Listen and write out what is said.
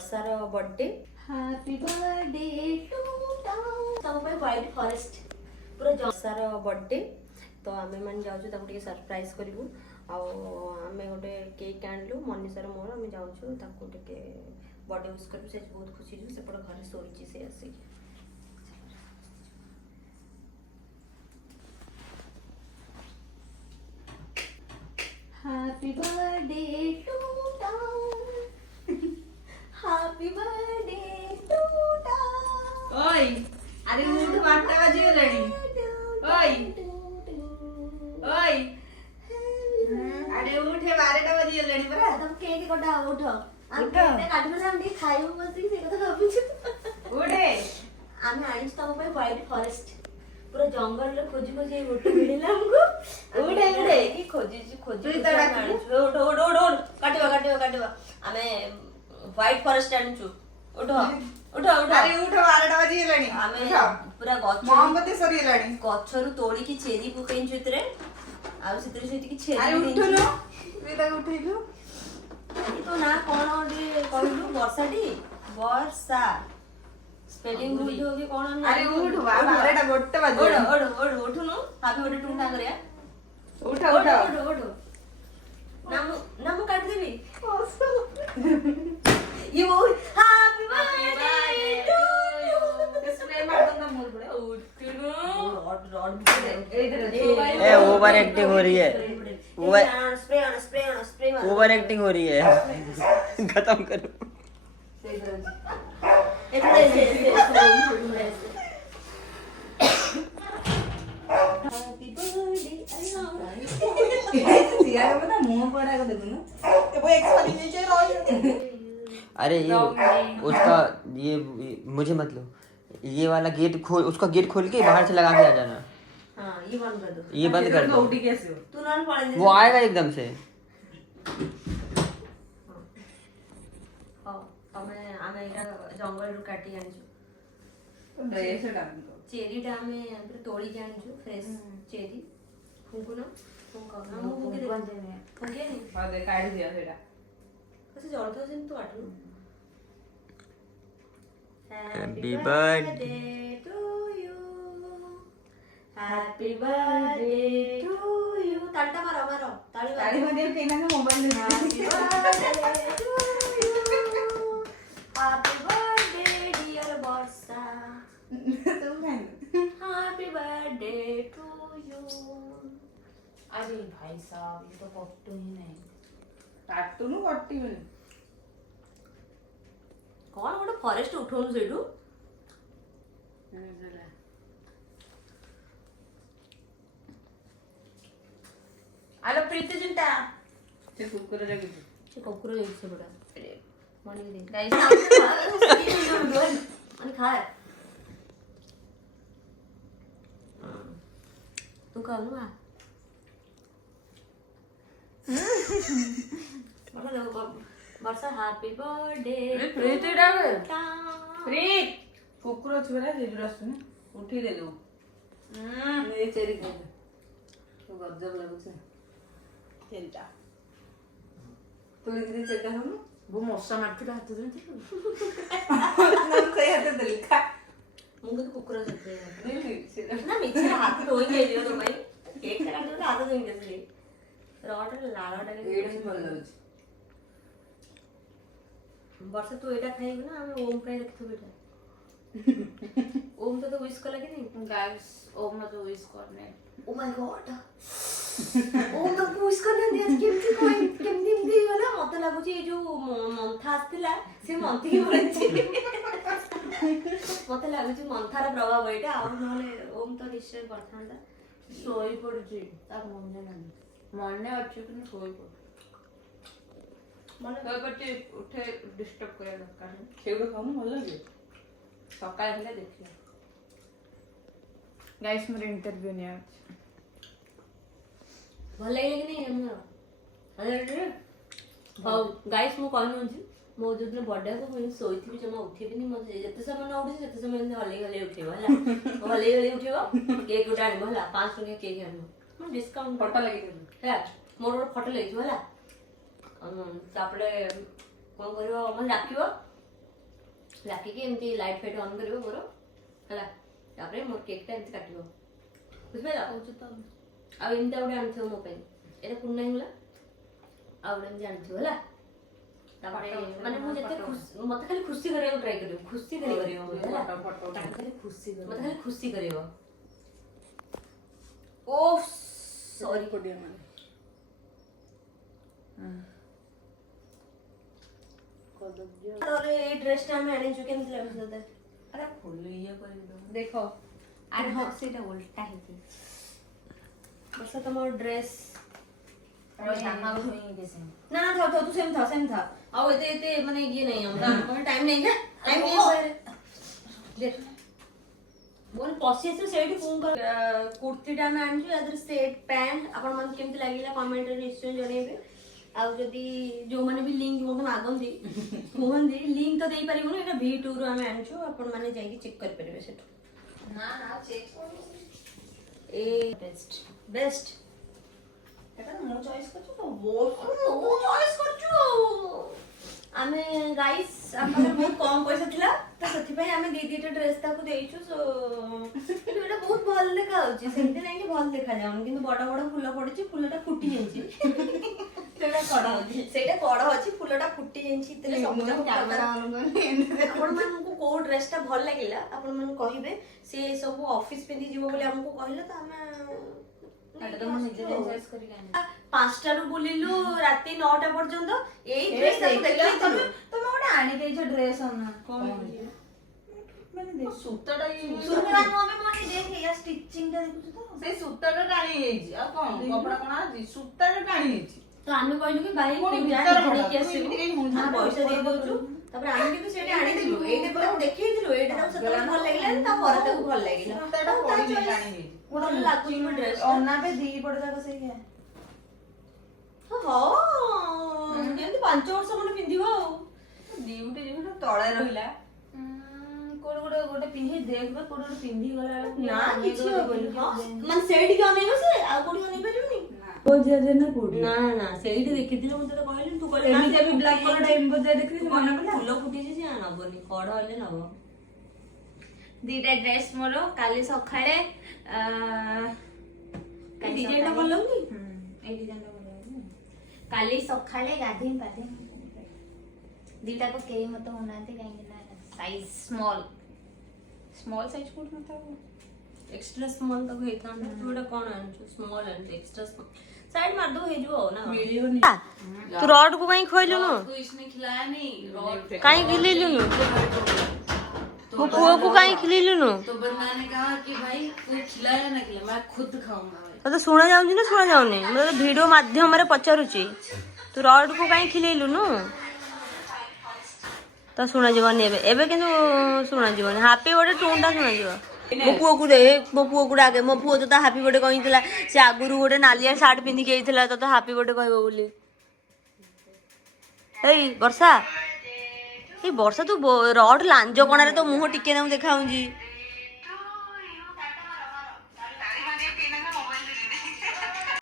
वर्षार birthday happy birthday to सब white forest पूरा वर्षार बर्थडे तो आमे मन जाउछु ताको टिके सरप्राइज करिवु आमे गोटे केक आनलु मनीषार मोर आमे जाउछु ताको टिके बर्थडे विश करबु से बहुत खुशी छु सेपट घर सोइची से आसी happy birthday to happy birthday to ओय अरे उठ 8टा बजे गेलनी ओय ओय अरे उठे 12टा बजे गेलनी परा तब केक कोटा उठ हम केक काटबे हम दी खाइबो बसी से कथा भाबिछु उठे आमे आइस तब पे व्हाइट फॉरेस्ट पूरा जंगल रे खोजी खोजी गोटे मिलिला हमको उठे उठे की खोजी खोजी तू तड़ा उठ उठ उठ उठ काटबा आमे व्हाइट फॉरेस्ट आनछु उठ उठ उठ अरे उठ 12टा बजे गेलनी आमे पूरा गछ मोमबत्ती सरी गेलनी गछरु तोड़ी की चेरी पकैन छितरे आ सितरे से की चेरी अरे उठनु तू तक उठैलु तो ना कोन ओडी कहलु वर्षा स्पेलिंग भूल होगी कोन अरे उठ 12टा गोटे बजे ओड उठनु हापी ओडी टूटा करिया उठ ओड नाम काट देबी ये वो happy birthday to you spray मार दो ना मोर बड़े उठनु रॉड ए ओवर एक्टिंग हो रही है स्प्रे ओवर एक्टिंग हो रही है खत्म करो सियार बता मुंह पड़ा को देखो ना वो एक्सपेरिमेंट रही अरे ये उसका ये मुझे मत लो ये वाला गेट खोल उसका गेट खोल के बाहर से लगा के आ जाना हां ये बंद कर दो ये बंद कर दो उठी कैसे हो तू नॉन पड़े वो आएगा एकदम से हां हमें आमे एटा जंगल रु काटी आनिछु ड्रेस डाल चेरी टा हमें पूरा तोड़ी के आनिछु फ्रेश चेरी फुंकु ना फुंका ना फुंके दे फुंके नहीं हां दे काट दिया सेटा ऐसे जड़ तो से तू काटनु happy birthday to you happy birthday to you ताली मारो ताली गाड़ी में देख के ना mobile happy birthday to you happy birthday dear Varsha तो मैं हैप्पी बर्थडे टू यू अरे भाई साहब ये तो पट्टू ही नहीं काटुनु कट्टी में कौन गोटे फॉरेस्ट उठौनु सेठू आलो प्रीति जिंटा से कुकुर लगे से कुकुर एक से बड़ा अरे मनी दे गाइस मनी खा तू खा लो बोलो देखो वर्षा हैप्पी बर्थडे प्रीति डाल प्रीत कुकुर छुरा जे रसु उठी देलु ये चेरी को तो गजब लागु छे चेरीटा तू इधर चेरीटा हम वो मौसा मारती हाथ में थी नम से हाथ दे लिखा मुंगे तो कुकुर से दिल्ली से ना मीठे हाथ धोई ले लियो तो भाई केक काट दो हाथ धोई दे रॉड लाड़ा एड से बोल दो वर्षा तू एटा खाइबो ना हम ओम काई रखथु बेटा ओम तो विश कला कि नहीं गाइस ओम ना तो विश करने ओ माय गॉड ओम तो विश करने दे केमती कोई केमती एमती गला मते लागु छी जो मंथा आस्तिला से मंथी की बोलछि मते लागु छी मंथार प्रभाव एटा और नले ओम तो निश्चय करथांदा सोई पड़छि ता मने नहीं मने अच्छे कि सोई पड़ मने सोई पड़छि उठे डिस्टर्ब करे दरकार खेउडो खाऊ ଭଲ ଲାଗେ सकाळ हेले देखियो गाइस मोर इंटरव्यू नहीं आज भल लागले कि नहीं हमर अरे हाउ गाइस मु कहनु छी मो जो दिन बर्थडे को मैं सोईथि जमा उठेबिनी मते जते समय न उठी जते समय हले हले उठेबो हला हले हले उठेबो केक उठा आनिबो हला 5 टका केक आनिबो हम डिस्काउंट फोटो लगी दे ହେଲା ମୋର ଗୋଟେ ଫଟୋ ଲାଗିଥିବ ହେଲା ତାପରେ କ'ଣ କରିବ ମାନେ ଡାକିବ ରାଖିକି ଏମିତି ଲାଇଟ୍ ଫାଇଟ୍ ଅନ୍ କରିବ ମୋର ହେଲା, ତାପରେ ମୋର କେକ୍ଟା ଏମିତି କାଟିବ, ବୁଝିପାରିଲ? ଆଉ ଏମିତି ଆଉ ଗୋଟେ ଆଣିଥିବ ମୋ ପାଇଁ, ଏଇଟା ପୁରୁଣା ହେଇଗଲା, ଆଉ ଗୋଟେ ଏମିତି ଆଣିଥିବ ହେଲା। ତାପରେ ମାନେ ମୁଁ ଯେତେ ମତେ ଖାଲି ଖୁସି କରିବାକୁ ଟ୍ରାଏ କରିବ, ଖୁସି ଖାଲି କରିବ ମତେ ହେଲା, ଖାଲି ଖୁସି କରିବ, ମତେ ଖାଲି ଖୁସି କରିବ। ଓ ସରି କୋଡ଼ିଏ ମାନେ ଆରେ ଏଇ ଡ୍ରେସଟା ଆମେ ଆଣିଛୁ, କେମିତି ଲାଗୁଛି ତତେ? ଆରେ ଫୁଲ ଇଏ କରିବି ଦେଖ ଆରେ ହଁ ସେଇଟା ଓଲଟା ହେଇଛି। ବର୍ଷା ତମ ଡ୍ରେସ୍ ସାମା ଛୁଇଁ ଦେସି ନା ଥାଉ ଥାଉ, ତୁ ସେମିତି ଥା, ସେମିତି ଥା, ଆଉ ଏତେ ଏତେ ମାନେ ଇଏ ନାହିଁ ଆମର, ଟାଇମ୍ ନାହିଁ ନା, ଟାଇମ୍ ନାହିଁ। ଦେଖ ମୋର ପଶି ଆସିବ ସେଇଠି କୁର୍ତ୍ତୀଟା ଆମେ ଆଣିଛୁ, ୟା ଦେହରେ ସେଟ୍ ପ୍ୟାଣ୍ଟ, ଆପଣମାନଙ୍କୁ କେମିତି ଲାଗିଲା କମେଣ୍ଟରେ ନିଶ୍ଚୟ ଜଣେଇବେ। ଆଉ ଯଦି ଯୋଉମାନେ ବି ଲିଙ୍କ ମୋତେ ମାଗନ୍ତି କୁହନ୍ତି, ଲିଙ୍କ ତ ଦେଇପାରିବୁନି, ଏଇଟା V2ରୁ ଆମେ ଆଣିଛୁ, ଆପଣମାନେ ଯାଇକି ଚେକ୍ କରିପାରିବେ ସେଠୁ। ନା ଚେକ୍ ଏ ବେଷ୍ଟ ବେଷ୍ଟ, ଏଟା ମୁଁ ଚଏସ୍ କରିଛୁ ତ ମୁଁ ଚଏସ୍ କରିଛୁ ଆଉ। ଆମେ ଗାଇସ୍ ଆମ ପାଖରେ ବହୁତ କମ ପଇସା ଥିଲା ତ ସେଥିପାଇଁ ଆମେ ଦିଟା ଡ୍ରେସ୍ ତାକୁ ଦେଇଛୁ। କିନ୍ତୁ ଏଇଟା ବହୁତ ଭଲ ଦେଖା ଯାଉଛି, ସେମିତି ନାଇଁ କି ଭଲ ଦେଖାଯାଉନି, କିନ୍ତୁ ବଡ ବଡ ଫୁଲ ପଡିଛି, ଫୁଲଟା ଫୁଟି ଯାଇଛି। ସେଇଟା କଢ ଅଛି, ଫୁଲଟା ଫୁଟି ଯାଇଛି। ଆପଣମାନଙ୍କୁ କୋଉ ଡ୍ରେସଟା ଭଲ ଲାଗିଲା ଆପଣ ମାନେ କହିବେ, ସେ ସବୁ ଅଫିସ ପିନ୍ଧି ଯିବ ବୋଲି ଆମକୁ କହିଲେ ତ ଆମେ 5ଟାରୁ ବୁଲିଲୁ ରାତି 9ଟା ପର୍ଯ୍ୟନ୍ତ, ଏଇ ଡ୍ରେସ୍ ତାକୁ ଦେଖିଥିଲୁ। ତମେ ଗୋଟେ ଆଣି ଦେଇଛ ଡ୍ରେସ୍ ଅନା ସୂତାଟା ସୁନ୍ଦରା ନୁହଁ ଆମେ ମାନେ ଦେଖ ୟା ଷ୍ଟିଚିଂଟା ଦେଖୁଛୁ ତ, ସେଇ ସୂତାଟା ଟାଣି ହେଇଛି, ଆଉ କଣ କପଡା କଣ ଅଛି, ସୂତାଟା ଟାଣି ହେଇଛି। ତ ଆମେ କହିଲୁ କି ଭାଇ ପୁଣି ତୁ ଯା ଭିତର ନିଜେ ଭଡ଼ା, ନେଇକି ତୁ ଆସିବୁ, ଏମିତି କାଇଁ ମୁଣ୍ଡ ଆମେ ପଇସା ଦେଇ ଦଉଛୁ। ତାପରେ ଆମେ କିନ୍ତୁ ସେଇଠି ଆଣିଥିଲୁ, ଏଇଟା ତାକୁ ଦେଖେଇଥିଲୁ, ଏଇଟା ତାକୁ ସେତେବେଳେ ଭଲ ଲାଗିଲାନି, ତା ପରେ ତାକୁ ଭଲ ଲାଗିଲା। ସୂତାଟା ପଡିନି, ଟାଣି ହେଇଛି। ଭଲ ଲାଗୁଛି ମୋ ଡ୍ରେସ୍ ଅନାବେ ଦି ପଟ ଯାକ ସେଇଆ। ହଁ ଯେମିତି 5 ବର୍ଷ ଖଣ୍ଡେ ପିନ୍ଧିବ ଆଉ। ଡ୍ୟୁଟି ଯିବୁ ତଳେ ରହିଲା। କୋଉଠି ଗୋଟେ ପିନ୍ଧି ଦେଖ, କୋଉଠି ଗୋଟେ ପିନ୍ଧି ଗଲା ବେଳକୁ ନା କିଛି ହବନି, ମାନେ ସେଇଠିକି ଅନେଇବ ସେ, ଆଉ କୋଉଠି ଅନେଇ ପାରିବନି। ନା ନା ସେଇଠି ଦେଖିଥିଲୁ, ମୁଁ ତତେ କହିଲି, ତୁ କହିଲେ ଏମିତି ବି ବ୍ଲାକ୍ କଲର ଟା ଏମିତି ଦେଖିଲି ମନେ ପଡିଲା। ଫୁଲ ଫୁଟିଛି ସେ ନବନି, କଢ ହେଲେ ନବ। ଦିଟା ଡ୍ରେସ୍ ମୋର କାଲି ସକାଳେ ଏଇ ଡିଜାଇନଟା ଭଲ ଲାଗୁନି? ଏଇ ଡିଜାଇନଟା ଭଲ ଲାଗୁନି। କାଲି ସକାଳେ ଗାଧେଇ ଦିଟାକୁ କେହି ମତେ ହଉନାହାନ୍ତି, କାହିଁକି ନା ସାଇଜ ସ୍ମଲ୍ ସାଇଜ କୋଉଠି ମତେ ଏକ୍ସଟ୍ରା ସ୍ମଲ୍ ତାକୁ ହେଇଥାନ୍ତା, ତୁ ଏଟା କଣ ଆଣିଛୁ? ସ୍ମଲ୍ ଆଣିଛୁ, ଏକ୍ସଟ୍ରା ସ୍ମଲ୍ ସାଇଡ ମାରଦବ ହେଇଯିବ ଆଉ ନା। ମିଳିବନି। ତୁ ରଡ୍ କୁ କାଇଁ ଖୋଇଲୁନୁ? କାଇଁ ଖିଲେଇଲୁନୁ? ମୋ ପୁଅକୁ କାଇଁ ଖିଲେଇଲୁନୁ? तो मैंने कहा कि भाई तू खिलाया ना खिला, मैं खुद खाऊंगा। ତତେ ଶୁଣା ଯାଉଛି ନା ଶୁଣା ଯାଉନି? ମୁଁ ତତେ ଭିଡିଓ ମାଧ୍ୟମରେ ପଚାରୁଛି, ତୁ ରଡ୍ କୁ କାଇଁ ଖିଲେଇଲୁନୁ? ତ ଶୁଣାଯିବନି ଏବେ, ଏବେ କିନ୍ତୁ ଶୁଣାଯିବନି। ହାପି ବର୍ଥଡେ ଟୁନ୍ ଟା ଶୁଣାଯିବ। ମୋ ପୁଅକୁ ଦେ, ମୋ ପୁଅକୁ ଡାକେ, ମୋ ପୁଅ ତତେ ହାପି ବର୍ଥଡେ କହିଥିଲା, ସେ ଆଗରୁ ଗୋଟେ ନାଲିଆ ସାର୍ଟ ପିନ୍ଧିକି ଯାଇଥିଲା ତତେ ହାପି ବର୍ଥଡେ କହିବ ବୋଲି। ଏଇ ବର୍ଷା, ଏଇ ବର୍ଷା ତୁ ରଡ୍ ଲାଞ୍ଜ କଣାରେ ତୋ ମୁହଁ ଟିକେ ନାକୁ ଦେଖାଯାଉଛି।